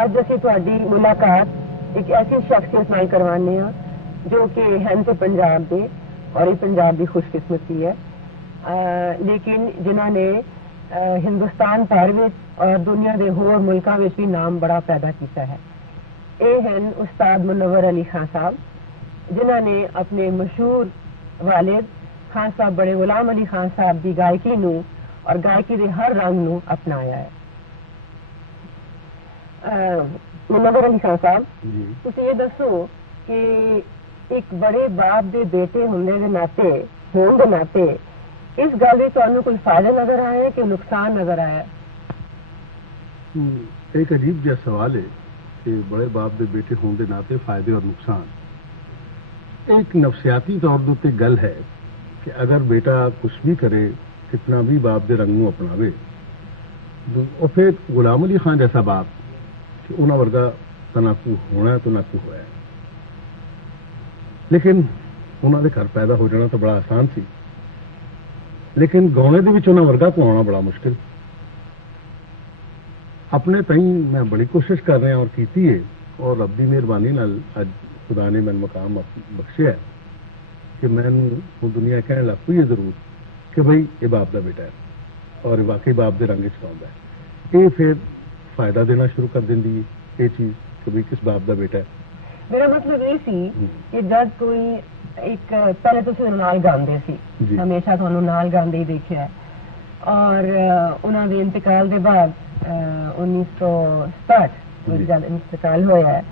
ਅੱਜ ਅਸੀਂ ਤੁਹਾਡੀ ਮੁਲਾਕਾਤ एक ऐसी शख्सियत नाल करवाने जो कि हैं तो पंजाब दे और ये पंजाब की खुशकिस्मती है, लेकिन जिन्होंने हिंदुस्तान भर में और दुनिया के होर मुल्कों में भी नाम बड़ा पैदा किया है। ये हैं उस्ताद मुनव्वर अली खान साहब, जिन्होंने अपने मशहूर वालिद खान साहब बड़े गुलाम अली खान साहब की गायकी नू और गायकी के हर रंग नू अपनाया है। मुनव्वर अली खान साहब, तुम ये दसो कि एक बड़े बाप दे बेटे होने के नाते इस गल में तुहानू कोई फायदा नजर आया कि नुकसान नजर आया? एक अजीब जहा सवाल है कि बड़े बाप दे बेटे होने के नाते फायदे और नुकसान। एक नफसियाती तौर पर गल है कि अगर बेटा कुछ भी करे, कितना भी बाप दे रंग नू अपनावे, और फिर गुलाम अली खान जैसा बाप कि उन्होंने वर्गा तो ना कोई होना है तो ना कोई होया है। लेकिन उन्होंने घर पैदा हो जाना तो बड़ा आसान सी, लेकिन गाने दे विच उन्होंने वर्गा को आना बड़ा मुश्किल। अपने तई मैं बड़ी कोशिश कर रहा और की है, और रब दी मेहरबानी नाल अज खुदा ने मैंने मकाम बख्शिया है कि मैंने दुनिया कहने लग पई है जरूर कि भाई ये बाप का बेटा है और वाकई बाप के रंग च आउंदा है। ये फिर फायदा देना शुरू कर देंदी है ये चीज कि भाई किस बाप का बेटा है। मेरा मतलब ये सी कि जब कोई एक पहले तो सिर्फ नाल गांदे सी, हमेशा तुहानू नाल गांदे ही देखा है, और उन्होंने इंतकाल के बाद 1967 जब इंतकाल होया है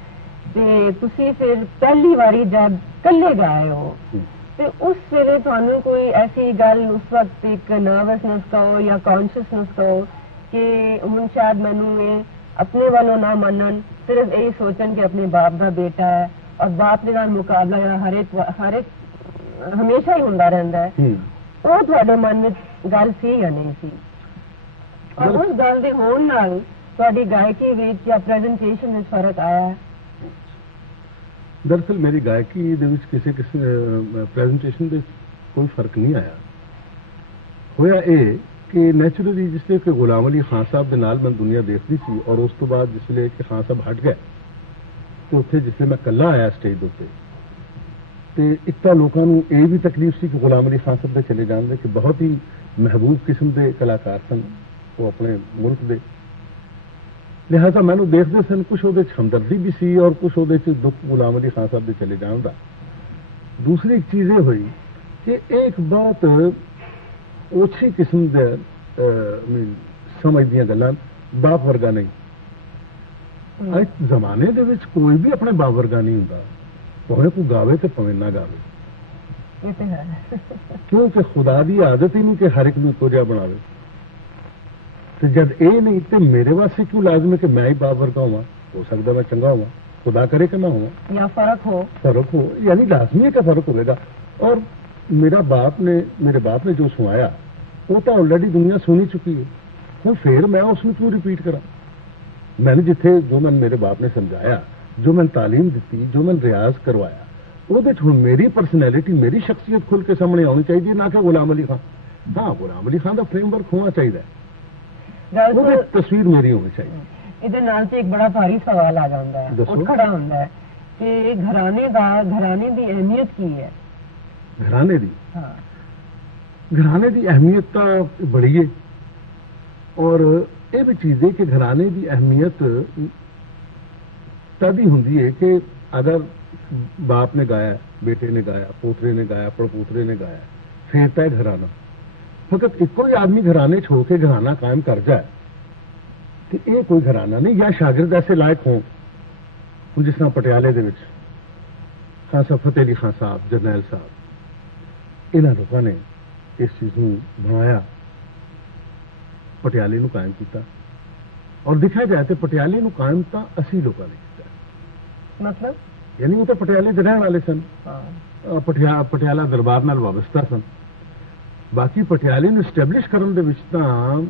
ते तुसी फिर पहली बारी जब कल्ले गाए हो ते उस वेले तुहानू कोई ऐसी गल उस वक्त एक नर्वसनेस कहो या कॉन्शियसनेस कहो कि हुण शायद मैनू ये अपने वालों ना मनन, सिर्फ यही सोचन कि अपने बाप का बेटा है और बाप के नाल मुकाबला जो हर एक हमेशा ही होंदा रहंदा है, वो तुहाडे मन में गल सी या नहीं सी? और उस गल दे होण नाल तुहाडी गायकी विच या प्रेजेंटेशन में फर्क आया है? दरअसल मेरी गायकी दे विच किसी प्रेजेंटेशन दे कोई फर्क नहीं आया। होया ये कि नैचुरली जिसले कि गुलाम अली खान साहब के नाल मैं दुनिया देखती थी, और उस तो बाद जिसले कि खान साहब हट गए तो उत्थे जिसले मैं कला आया स्टेज उत्ते ते एक तो लोगों को ये भी तकलीफ सी कि गुलाम अली खान साहब के चले जाने कि बहुत ही महबूब किस्म के कलाकार सन वो अपने मुल्क के, लिहाजा मैनू देखते सन कुछ वो हमदर्दी भी सी और कुछ वो दुख गुलाम अली खान साहब के चले जाने का। दूसरी एक चीज ये हुई कि एक बहुत ओछी किस्म के समझ दियां गल्लां बाप वर्गा नहीं। इस जमाने दे विच कोई भी अपने बाप वर्गा नहीं हुंदा, भावें कोई गावे तो भावें ना गावे। क्योंकि खुदा की आदत ही नहीं कि हर एक नूं इक्को जिहा बनावे। तो जब ये नहीं तो मेरे वास्ते क्यों लाजम है कि मैं ही बाप वर्गा होवां? हो सकता मैं चंगा होवां, खुदा करे कि ना होवां, या फर्क हो, यानी लाजमी है कि फर्क होगा। और मेरे बाप ने जो सुनाया वो तो ऑलरेडी दुनिया सुनी चुकी है, हूँ फिर मैं उसमें क्यों रिपीट करा? मैंने जिथे जो मैंने मेरे बाप ने समझाया, जो मैंने तालीम दी, जो मैंने रियाज करवाया, वो मेरी पर्सनैलिटी मेरी शख्सियत खुल के सामने आनी चाहिए, ना कि गुलाम अली खान। हाँ, गुलाम अली खान का फ्रेमवर्क होना चाहिए, तस्वीर मेरी होनी चाहिए। इहदे नाल ते एक बड़ा भारी सवाल आ जाता है, उठ खड़ा होता है कि घराने की अहमियत की है? घराने की घराने की अहमियत तो बड़ी है, और ये भी चीज है कि घराने की अहमियत तभी होंगी है कि अगर बाप ने गाया, बेटे ने गाया, पोतरे ने गाया, पड़पोतरे ने गाया, फिर तय घराना। फकत इको ही आदमी घराने छो के घराना कायम कर जाए तो ये कोई घराना नहीं। या शागिर्द ऐसे लायक हो जिस तरह पटियाले दे विच खान साहब फतेह अली खान साहब, जरनैल साहब, इन्होंने लोगों ने इस चीज को बनाया, पटियाले को कायम किया। और देखा जाए तो पटियाले को कायम तो असी लोगों ने किया, मतलब यानी वो तो पटियाले के रहने वाले सन, पटियाला दरबार नाल वाबस्ता सन। बाकी पटियाले को स्टैबलिश करने दे विच तां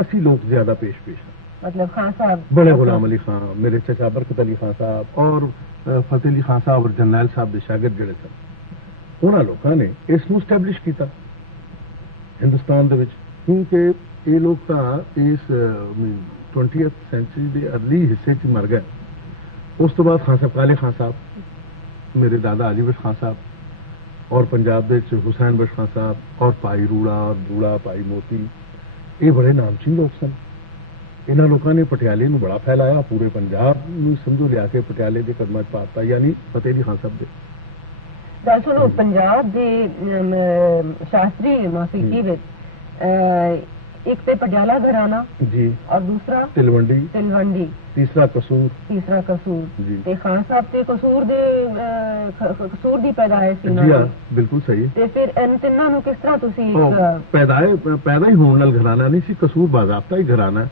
असी लोग ज्यादा पेश हैं। मतलब खान साहब, बड़े गुलाम अली खान, मेरे चचा बरकत अली खान साहब और फतेह अली खान साहब और जरनैल साहब के शागिर्द जिहड़े सन, उन्होंने लोगों ने इसनूं स्टैबलिश किया हिंदुस्तान दे विच, क्योंकि ये लोग तो इस 20th ਸੈਂਚਰੀ ਦੇ ਅਰਲੀ ਹਿੱਸੇ 'ਚ ਮਰ ਗਏ। ਉਸ ਤੋਂ ਬਾਅਦ ਖਾਨ ਸਾਹਿਬ, ਕਾਲੇ ਖਾਨ ਸਾਹਿਬ, ਮੇਰੇ ਦਾਦਾ ਅਲੀ ਬਖਸ਼ ਖਾਨ ਸਾਹਿਬ, ਔਰ ਪੰਜਾਬ ਦੇ ਵਿੱਚ ਹੁਸੈਨ ਬਖਸ਼ ਖਾਨ ਸਾਹਿਬ, ਔਰ ਭਾਈ ਰੂੜਾ, ਔਰ ਬੂੜਾ, ਭਾਈ ਮੋਤੀ, ਇਹ ਬੜੇ ਨਾਮਚੀਨ ਲੋਕ ਸਨ। ਇਹਨਾਂ ਲੋਕਾਂ ਨੇ ਪਟਿਆਲੇ ਨੂੰ ਬੜਾ ਫੈਲਾਇਆ, ਪੂਰੇ ਪੰਜਾਬ ਨੂੰ ਸਮਝੋ ਲਿਆ ਕੇ ਪਟਿਆਲੇ ਦੇ ਕਦਮਾਂ 'ਚ ਪਾ ਦਿੱਤਾ, ਯਾਨੀ ਫਤਿਹ ਅਲੀ ਖਾਨ ਸਾਹਿਬ ਦੇ। ਗੱਲ ਸੁਣੋ, ਪੰਜਾਬ ਦੀ ਸ਼ਾਸਤਰੀ ਮੌਸੀਕੀ ਵਿੱਚ ਇੱਕ ਤੇ ਪਟਿਆਲਾ ਘਰਾਣਾ ਜੀ, ਔਰ ਦੂਸਰਾ ਤਿਲਵੰਡੀ, ਤੀਸਰਾ ਕਸੂਰ ਜੀ। ਤੇ ਖਾਨ ਸਾਹਿਬ ਤੇ ਕਸੂਰ ਦੀ ਪੈਦਾਇਸ਼ ਸੀ ਜੀ ਹਾਂ, ਬਿਲਕੁਲ ਸਹੀ। ਤੇ ਫਿਰ ਇਹਨਾਂ ਤਿੰਨਾਂ ਨੂੰ ਕਿਸ ਤਰ੍ਹਾਂ ਤੁਸੀਂ ਪੈਦਾ ਹੀ ਹੋਣ ਨਾਲ ਘਰਾਣਾ ਨਹੀਂ ਸੀ, ਕਸੂਰ ਬਾਜ਼ਾਬਤਾ ਹੀ ਘਰਾਣਾ,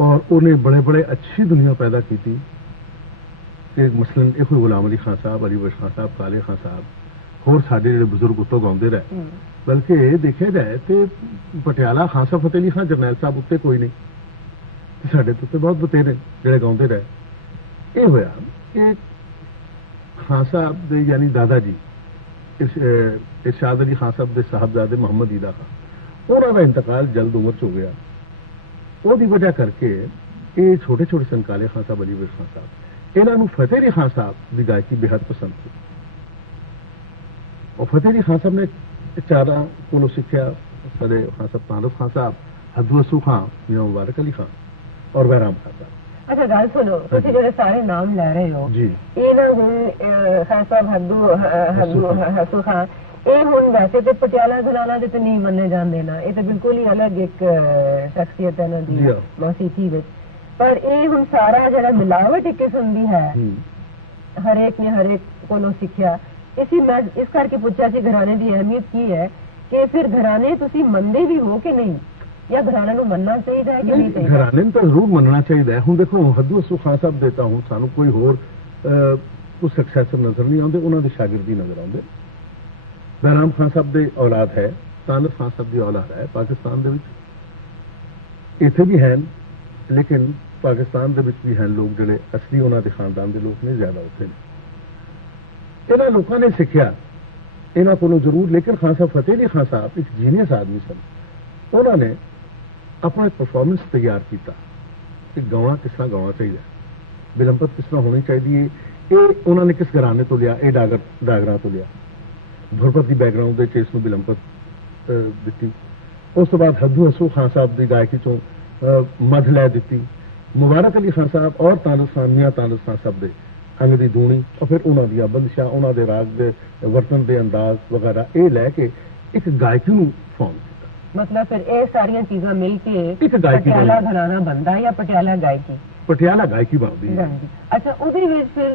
ਔਰ ਉਹਨੇ ਬੜੇ ਅੱਛੀ ਦੁਨੀਆ ਪੈਦਾ ਕੀਤੀ ਕਿ ਮਸਲਨ ਇਹ ਗੁਲਾਮ ਅਲੀ ਖਾਨ ਸਾਹਿਬ, ਅਲੀ ਬਖਸ਼ ਖਾਨ ਸਾਹਿਬ, ਕਾਲੇ ਖਾਨ ਸਾਹਿਬ, ਹੋਰ ਸਾਡੇ ਜਿਹੜੇ ਬਜ਼ੁਰਗ ਉੱਤੋਂ ਗਾਉਂਦੇ ਰਹੇ। ਬਲਕਿ ਇਹ ਦੇਖਿਆ ਜਾਏ ਤੇ ਪਟਿਆਲਾ ਖਾਨ ਸਾਹਿਬ, ਫਤਿਹ ਅਲੀ ਖਾਨ, ਜਰਨੈਲ ਸਾਹਿਬ ਉੱਤੇ ਕੋਈ ਨਹੀਂ, ਤੇ ਸਾਡੇ ਤੋਂ ਬਹੁਤ ਬਤੇਰੇ ਜਿਹੜੇ ਗਾਉਂਦੇ ਰਹੇ। ਇਹ ਹੋਇਆ ਕਿ ਖਾਨ ਸਾਹਿਬ ਦੇ ਯਾਨੀ ਦਾਦਾ ਜੀ ਇਰਸ਼ਾਦ ਅਲੀ ਖਾਨ ਸਾਹਿਬ ਦੇ ਸਾਹਿਬਜ਼ਾਦੇ ਮੁਹੰਮਦ ਈਦਾ ਖਾਨ, ਉਹਨਾਂ ਦਾ ਇੰਤਕਾਲ ਜਲਦ ਉਮਰ 'ਚ ਹੋ ਗਿਆ। ਉਹਦੀ ਵਜ੍ਹਾ ਕਰਕੇ ਇਹ ਛੋਟੇ ਸਨ, ਕਾਲੇ ਖਾਨ ਸਾਹਿਬ, ਅਲੀ ਬਖਸ਼ ਖਾਨ ਸਾਹਿਬ, ਇਹਨਾਂ ਨੂੰ ਫਤਿਹ ਅਲੀ ਖਾਨ ਸਾਹਿਬ ਦੀ ਗਾਇਕੀ ਬੇहद ਪਸੰਦ ਸੀ। और फतेह अली खान साहब ने चारा को सीखा, सदे खान साहब, तानफ खान साहब, हदवसू खान, मियां मुबारक अली खान और बहराम खान साहब। अच्छा गल सुनो, तुसी जेडे सारे नाम ले रहे हो जी, ये ना हुन खान साहब, हदू खान, ये हुन वैसे तो पटियाला घराना ते नहीं मन्ने जांदे ना, ये तो बिल्कुल ही अलग एक शख्सियत है ना दी मौसीकी विच। पर ये हुन सारा जेड़ा मिलावट एक किस्म दी है, हर एक ने हर एक कोलों सीखिया। इसी मैं इस करके पूछा कि घराने की अहमियत की है कि फिर घराने तुसी मनदे भी हो कि नहीं, या घराने नूं मनना चाहिए है कि नहीं चाहिए? घराने तो जरूर मनना चाहिए। हुण देखो, हदू असू खान साहब देता हूँ, सानू कोई होर कुछ सक्सेसर नजर नहीं आते, उन्होंने शागिर्द ही नजर आते। बहराम खान साहब दे औलाद है, तानफ खान साहब की औलाद है पाकिस्तान दे विच, इत्थे भी हैं, लेकिन पाकिस्तान दे विच भी हैं लोग जिहड़े असली उन्होंने खानदान के लोग ने, ज्यादा उत्थे ने। इन्होंने लोगों ने सीखा इन्हों को जरूर, लेकिन खान साहब, फतेह अली खान साहब एक जीनियस आदमी सन। उन्होंने अपना एक परफॉर्मेंस तैयार किया कि गाँव किस तरह गाँव चाहिए, बिलंपत किस तरह होनी चाहिए। ये उन्होंने किस घराने तो लिया, ये डागरा तो लिया, धुरपत की बैकग्राउंड के इसमें बिलंपत दी। उस तो बाद हदू असू खान साहब की गायकी चों मध लै दी। मुबारक अली खान साहब और तानस खान, मियां तानस खान साहब के अंग की दूनी, और फिर उन्होंने बंदिशां, उन्होंने राग के वर्तन के अंदाज वगैरह ये लैके एक गायकी नूं फॉर्म किया। मतलब फिर ये सारिया चीज़ां मिल के एक गायकी पटियाला घराना बनता या पटियाला गायकी बनती है। अच्छा, उहदे विच फिर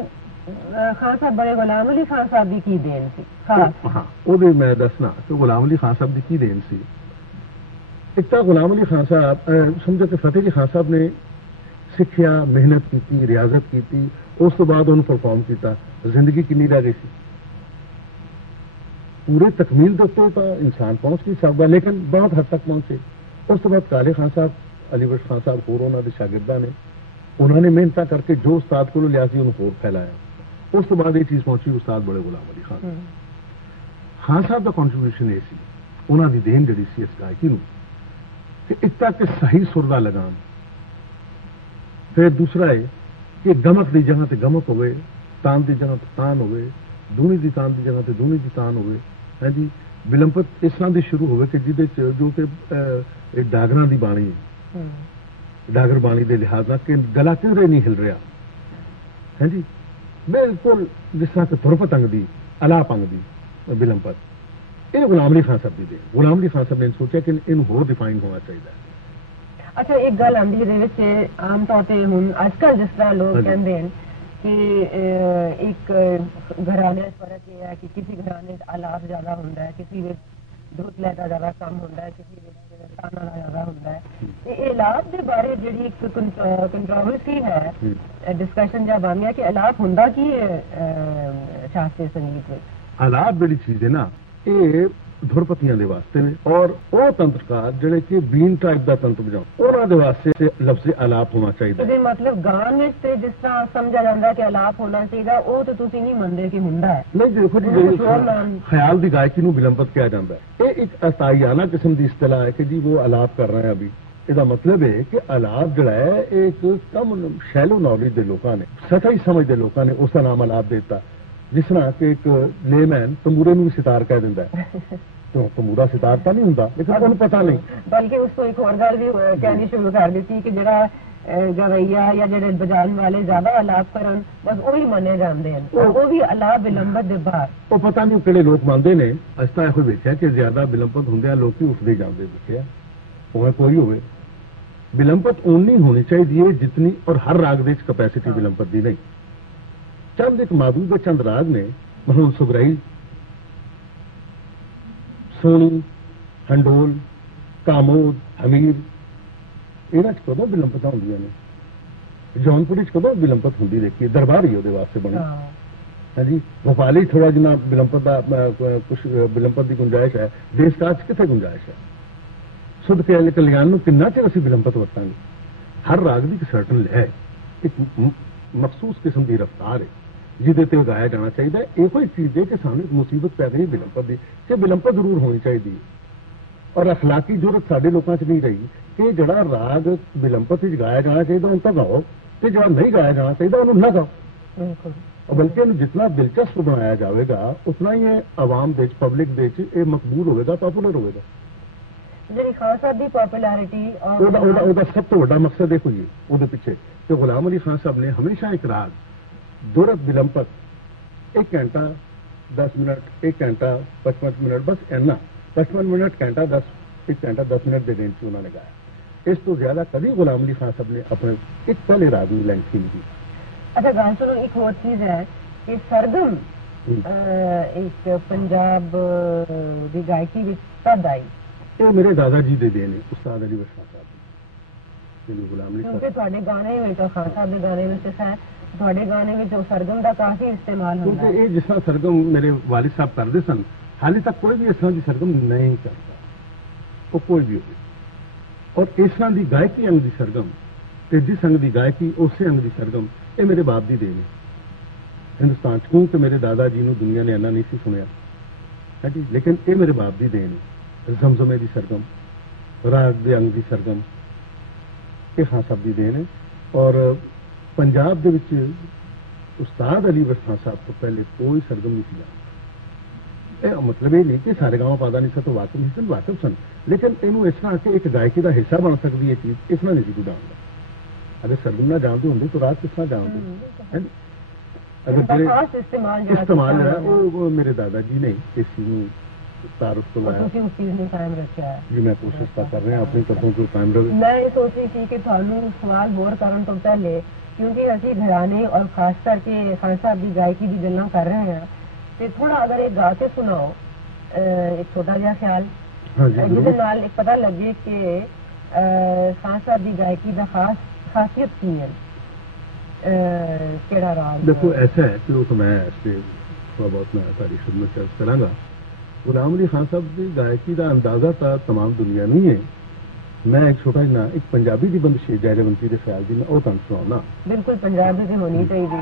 खान साहब बड़े गुलाम अली खान साहब की देन सी खास? हाँ, उहदे मैं दसना कि गुलाम अली खान साहब की देन सी। एक तो गुलाम अली खान साहब समझो कि फतेह अली खान साहब ने सिक्ख्या, मेहनत की, रियाजत की, उस तो बाद उन्होंने परफॉर्म किया। जिंदगी कितनी रह गई थी, पूरे तकमील तक तो इंसान पहुंच नहीं सकता, लेकिन बहुत हद तक पहुंचे। उस तो बाद काले खान साहब, अली बख्श खान साहब होर उन्होंने शागिर्दा ने, उन्होंने मेहनत करके जो उस्ताद को लिया उन्होंने होर फैलाया। उस तो बाद ये चीज पहुंची उस्ताद बड़े गुलाम अली खान साहब का कॉन्ट्रीब्यूशन ये सी, उन्होंने देन जी सी इस गायकी नूं कि एक तक सही सुर दा लगाम, फिर दूसरा है कि गमक की जगह ते गमक होवे, तान की जगह ते तान होवे, दूनी की तान की जगह ते दूनी की तान होवे, है जी। बिलंपत इस तरह की शुरू होवे कि जिहदे च जो कि डागरां दी बाणी है, डागर बाणी के लिहाज नाल कि गला किधरे नहीं हिल रहा, है जी, बिल्कुल जिस तरह कि धुरपत अंग दी, अलाप अंग दी बिलंपत। ये गुलाम अली खान साहब की दे, गुलाम अली खान साहब ने सोचा कि इन होर डिफाइन होना चाहिए। अच्छा, एक गल आंदी है आम तौर पर हुण अजकल जिस तरह लोग कहते हैं कि एक घराने फर्क यह है कि किसी घराने आलाप ज्यादा होंदा है, किसी विच धुत लैदा ज्यादा कम होंदा है, किसी विच ताना ज्यादा होंदा है। ते आलाप के बारे जिहड़ी एक कंट्रोवर्सी है, डिस्कशन जब बन गया कि आलाप होंदा की शास्त्रीय संगीत में? आलाप जिहड़ी चीज है ना, ये धुरपतियां दे वास्ते ने, और वो तंत्रकार जिहड़े कि बीन टाइप दा तंत्र बजाउण, उन्हां दे वास्ते लफ्ज़ आलाप होना चाहिए। तो मतलब गान विच ते जिस तरह समझा जाता है कि आलाप होना चाहिए, वो तो तुसीं नहीं मनदे कि हुंदा है? नहीं, देखो जी, ख्याल दी गायकी नूं बिलंपत किया जाता है। ये एक अताइयाना किस्म की इस्तिलाह है कि जी वो आलाप कर रहे हैं अभी, ਇਹਦਾ ਮਤਲਬ ਹੈ ਕਿ ਅਲਾਪ ਜਿਹੜਾ ਹੈ ਇੱਕ ਕਮ ਸ਼ੈਲੋ ਨੌਲੇਜ ਦੇ ਲੋਕਾਂ ਨੇ, ਸਤਹੀ ਸਮਝ ਦੇ ਲੋਕਾਂ ਨੇ ਉਸ ਦਾ ਨਾਮ ਅਲਾਪ ਦੇ ਦਿੱਤਾ। ਜਿਸ ਤਰ੍ਹਾਂ ਕਿ ਇੱਕ ਲੇਮੈਨ ਤੰਬੂਰੇ ਨੂੰ ਵੀ ਸਿਤਾਰ ਕਹਿ ਦਿੰਦਾ ਹੈ। ਤੰਬੂਰਾ ਸਿਤਾਰ ਤਾਂ ਨਹੀਂ ਹੁੰਦਾ, ਲੇਕਿਨ ਉਹਨੂੰ ਪਤਾ ਨਹੀਂ। ਬਲਕਿ ਉਸ ਤੋਂ ਇੱਕ ਹੋਰ ਗੱਲ ਵੀ ਕਹਿਣੀ ਸ਼ੁਰੂ ਕਰ ਦਿੱਤੀ ਕਿ ਜਿਹੜਾ ਗਵਈਆ ਜਾਂ ਜਿਹੜੇ ਬਜਾਉਣ ਵਾਲੇ ਜ਼ਿਆਦਾ ਅਲਾਪ ਕਰਨ, ਬਸ ਉਹੀ ਮੰਨੇ ਜਾਂਦੇ ਹਨ, ਉਹ ਵੀ ਅਲਾਪ ਵਿਲੰਬਤ ਦੇ ਬਾਹਰ। ਉਹ ਪਤਾ ਨਹੀਂ ਕਿਹੜੇ ਲੋਕ ਮੰਨਦੇ ਨੇ। ਅਸੀਂ ਤਾਂ ਇਹੋ ਵੇਖਿਆ ਕਿ ਜ਼ਿਆਦਾ ਵਿਲੰਬਤ ਹੁੰਦਿਆਂ ਲੋਕੀ ਉੱਠਦੇ ਜਾਂਦੇ ਦੇਖਿਆ, ਭਾਵੇਂ ਕੋਈ ਹੋਵੇ। ਵਿਲੰਬਤ ਓਨੀ ਹੋਣੀ ਚਾਹੀਦੀ ਹੈ ਜਿਤਨੀ, ਔਰ ਹਰ ਰਾਗ ਦੇ ਵਿੱਚ ਕਪੈਸਿਟੀ ਵਿਲੰਬਤ ਦੀ ਨਹੀਂ। ਚੰਦ ਇੱਕ ਮਾਦੂ ਦੇ ਚੰਦ ਰਾਗ ਨੇ, ਮਹੂਨ ਸੁਗਰਾਈ, ਸੋਣੀ, ਹੰਡੋਲ, ਕਾਮੋਦ, ਹਮੀਰ, ਇਹਨਾਂ 'ਚ ਕਦੋਂ ਵਿਲੰਬਤਾਂ ਹੁੰਦੀਆਂ ਨੇ। ਜੌਨਪੁਰੀ 'ਚ ਕਦੋਂ ਵਿਲੰਬਤ ਹੁੰਦੀ ਦੇਖੀ, ਦਰਬਾਰ ਹੀ ਉਹਦੇ ਵਾਸਤੇ ਬਣੀ। ਹਾਂਜੀ, ਭੋਪਾਲੀ ਥੋੜਾ ਜਿਹਾ ਵਿਲੰਬਤ ਦਾ ਕੁਝ ਵਿਲੰਬਤ ਦੀ ਗੁੰਜਾਇਸ਼ ਹੈ। ਦੇਸ਼-ਕਾਲ 'ਚ ਕਿੱਥੇ ਗੁੰਜਾਇਸ਼ ਹੈ। ਸੁਧ ਕੇ ਕਲਿਆਣ ਨੂੰ ਕਿੰਨਾ ਚਿਰ ਅਸੀਂ ਵਿਲੰਬਤ ਵਰਤਾਂਗੇ। ਹਰ ਰਾਗ ਦੀ ਇੱਕ ਸਰਟਨ ਲੈ, ਇੱਕ ਮਖਸੂਸ ਕਿਸਮ ਦੀ ਰਫ਼ਤਾਰ ਹੈ ਜਿਹਦੇ ਤੇ ਗਾਇਆ ਜਾਣਾ ਚਾਹੀਦਾ ਹੈ। ਇਹੋ ਹੀ ਚੀਜ਼ ਹੈ ਕਿ ਸਾਨੂੰ ਇੱਕ ਮੁਸੀਬਤ ਪੈ ਗਈ ਵਿਲੰਬਤ ਦੀ, ਕਿ ਵਿਲੰਬਤ ਜ਼ਰੂਰ ਹੋਣੀ ਚਾਹੀਦੀ ਹੈ। ਔਰ ਅਖਲਾਕੀ ਜ਼ਰੂਰਤ ਸਾਡੇ ਲੋਕਾਂ 'ਚ ਨਹੀਂ ਰਹੀ ਕਿ ਜਿਹੜਾ ਰਾਗ ਵਿਲੰਬਤ ਵਿੱਚ ਗਾਇਆ ਜਾਣਾ ਚਾਹੀਦਾ ਉਹਨੂੰ ਤਾਂ ਗਾਓ, ਤੇ ਜਿਹੜਾ ਨਹੀਂ ਗਾਇਆ ਜਾਣਾ ਚਾਹੀਦਾ ਉਹਨੂੰ ਨਾ ਗਾਓ। ਬਲਕਿ ਇਹਨੂੰ ਜਿਤਨਾ ਦਿਲਚਸਪ ਬਣਾਇਆ ਜਾਵੇਗਾ ਉਤਨਾ ਹੀ ਇਹ ਆਵਾਮ ਦੇ ਵਿੱਚ, ਪਬਲਿਕ ਦੇ ਵਿੱਚ ਇਹ ਮਕਬੂਲ ਹੋਵੇਗਾ, ਪਪੂਲਰ ਹੋਵੇਗਾ। ਜਿਹੜੀ ਖਾਨ ਸਾਹਿਬ ਦੀ ਪਪੂਲੈਰਿਟੀ ਉਹਦਾ ਸਭ ਤੋਂ ਵੱਡਾ ਮਕਸਦ ਇਹ ਹੋਈ ਉਹਦੇ ਪਿੱਛੇ ਕਿ ਗੁਲਾਮ ਅਲੀ ਖਾਨ ਸਾਹਿਬ ਨੇ ਹਮੇਸ਼ਾ ਇੱਕ ਰਾਗ ਦੁਰਤ ਵਿਲੰਬਤ 1 ਘੰਟਾ 10 ਮਿੰਟ, 1 ਘੰਟਾ 55 ਮਿੰਟ, ਬਸ ਇੰਨਾ 55 ਮਿੰਟ, ਘੰਟਾ 10, 1 ਘੰਟਾ 10 ਮਿੰਟ ਦੇ ਰੇਂਜ 'ਚ ਉਹਨਾਂ ਨੇ ਗਾਇਆ। ਇਸ ਤੋਂ ਜ਼ਿਆਦਾ ਕਦੀ ਗੁਲਾਮ ਅਲੀ ਖਾਨ ਸਾਹਿਬ ਨੇ ਆਪਣੇ ਇੱਕ ਪਹਿਲੇ ਰਾਗ ਨੂੰ ਲੈਂਥ ਨਹੀਂ ਦੀ। ਅੱਛਾ ਗਾਨ ਸੁਣੋ, ਇੱਕ ਹੋਰ ਚੀਜ਼ ਹੈ ਕਿ ਸਰਗਮ ਇੱਕ ਪੰਜਾਬ ਦੀ ਗਾਇਕੀ ਵਿੱਚ ਤਦ ਆਈ। ਇਹ ਮੇਰੇ ਦਾਦਾ ਜੀ ਦੇ ਦੇਣ ਨੇ, ਉਸਤਾਦ ਅਲੀ ਬਖਸ਼ ਸਾਹਿਬ ਜੀ, ਗੁਲਾਮ ਅਲੀ। ਕਿਉਂਕਿ ਤੁਹਾਡੇ ਗਾਣੇ ਵਿੱਚ, ਖਾਨ ਸਾਹਿਬ ਦੇ ਗਾਣੇ ਵਿੱਚ ਹੈ, ਤੁਹਾਡੇ ਗਾਣੇ ਵਿੱਚ ਸਰਗਮ ਦਾ ਕਾਫੀ ਇਸਤੇਮਾਲ ਹੁੰਦਾ ਹੈ। ਇਹ ਜਿਸ ਤਰ੍ਹਾਂ ਸਰਗਮ ਮੇਰੇ ਵਾਲਿਦ ਸਾਹਿਬ ਕਰਦੇ ਸਨ, ਹਾਲੇ ਤੱਕ ਕੋਈ ਵੀ ਇਸ ਤਰ੍ਹਾਂ ਦੀ ਸਰਗਮ ਨਹੀਂ ਕਰਦਾ, ਉਹ ਕੋਈ ਵੀ ਹੋਵੇ। ਔਰ ਇਸ ਤਰ੍ਹਾਂ ਦੀ ਗਾਇਕੀ ਅੰਗ ਦੀ ਸਰਗਮ ਤੇ ਜਿਸ ਅੰਗ ਦੀ ਗਾਇਕੀ ਉਸੇ ਅੰਗ ਦੀ ਸਰਗਮ, ਇਹ ਮੇਰੇ ਬਾਪ ਦੀ ਦੇਣ ਹੈ ਹਿੰਦੁਸਤਾਨ 'ਚ। ਕਿਉਂਕਿ ਮੇਰੇ ਦਾਦਾ ਜੀ ਨੂੰ ਦੁਨੀਆ ਨੇ ਇੰਨਾ ਨਹੀਂ ਸੀ ਸੁਣਿਆ ਹੈ ਜੀ, ਲੇਕਿਨ ਇਹ ਮੇਰੇ ਬਾਪ ਦੀ ਦੇਣ ਹੈ। ਜ਼ਮਜ਼ਮੇ ਦੀ ਸਰਗਮ, ਰਾਗ ਦੇ ਅੰਗ ਦੀ ਸਰਗਮ, ਇਹ ਖਾਨ ਸਾਹਿਬ ਦੀ ਦੇਣ ਹੈ। ਔਰ ਪੰਜਾਬ ਦੇ ਵਿੱਚ ਉਸਤਾਦ ਅਲੀ ਬਖਸ਼ ਸਾਹਿਬ ਤੋਂ ਪਹਿਲੇ ਕੋਈ ਸਰਗਮ ਨਹੀਂ ਸੀ। ਇਹ ਮਤਲਬ ਇਹ ਨਹੀਂ ਕਿ ਸਾਰੇ ਗਾਵਾਂ ਪਾਦਾ ਨਹੀਂ ਸੀ ਤਾਂ ਵਾਕਿਫ ਨਹੀਂ ਸਨ, ਵਾਕਿਫ ਸਨ, ਲੇਕਿਨ ਇਹਨੂੰ ਇਸ ਤਰ੍ਹਾਂ ਕਿ ਇੱਕ ਗਾਇਕੀ ਦਾ ਹਿੱਸਾ ਬਣ ਸਕਦੀ ਹੈ ਚੀਜ਼, ਇਸ ਤਰ੍ਹਾਂ ਨਹੀਂ ਸੀ ਕੋਈ ਜਾਣਦਾ। ਅਗਰ ਸਰਗਮ ਨਾ ਜਾਣਦੇ ਹੁੰਦੇ ਤਾਂ ਰਾਗ ਕਿਸ ਤਰ੍ਹਾਂ ਜਾਣਦੇ। ਅਗਰ ਜਿਹੜੇ ਇਸਤੇਮਾਲ ਜਿਹੜਾ ਉਹ ਮੇਰੇ ਦਾਦਾ ਜੀ ਨੇ ਇਸ ਚੀਜ਼ ਨੂੰ ਤਾਰਫ ਤੋਂ ਲਾਇਆ। ਤੁਸੀਂ ਉਸ ਚੀਜ਼ ਨੂੰ ਕਾਇਮ ਰੱਖਿਆ ਹੈ ਜੀ। ਮੈਂ ਕੋਸ਼ਿਸ਼ ਤਾਂ ਕਰ ਰਿਹਾ ਆਪਣੀ ਤਰਫੋਂ ਤੋਂ ਕਾਇਮ ਰਹੇ। ਮੈਂ ਇਹ ਸੋਚ ਰਹੀ ਸੀ ਕਿ ਤੁਹਾਨੂੰ ਸਵਾਲ ਹੋਰ ਕਰਨ ਤੋਂ ਪਹਿਲੇ, ਕਿਉਂਕਿ ਅਸੀਂ ਘਰਾਣੇ ਔਰ ਖਾਸ ਕਰਕੇ ਖਾਨ ਸਾਹਿਬ ਦੀ ਗਾਇਕੀ ਦੀ ਗੱਲਾਂ ਕਰ ਰਹੇ ਹਾਂ, ਤੇ ਥੋੜਾ ਅਗਰ ਇਹ ਗਾ ਕੇ ਸੁਣਾਓ ਇੱਕ ਛੋਟਾ ਜਿਹਾ ਖਿਆਲ, ਜਿਹਦੇ ਨਾਲ ਇੱਕ ਪਤਾ ਲੱਗੇ ਕਿ ਖਾਨ ਸਾਹਿਬ ਦੀ ਗਾਇਕੀ ਦਾ ਖਾਸੀਅਤ ਕੀ ਹੈ, ਕਿਹੜਾ ਰਾਗ। देखो ऐसा है कि वो तो मैं ऐसे थोड़ा बहुत मैं सारी खिदमत चर्च करांगा। गुलाम अली खान साहब की गायकी का अंदाजा तो तमाम दुनिया नहीं है। मैं एक छोटा जिहा एक पंजाबी की बंदिश जैजवंती के ख्याल की मैं वो तुहानूं सुणाउणा। बिल्कुल पंजाबी की होनी चाहिए।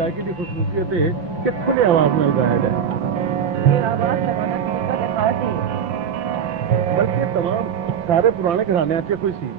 गायकी की खूबसूरत है कि खुले आवाज में गाया जाए, बल्कि तमाम सारे पुराने घराने अच्छे कोई सी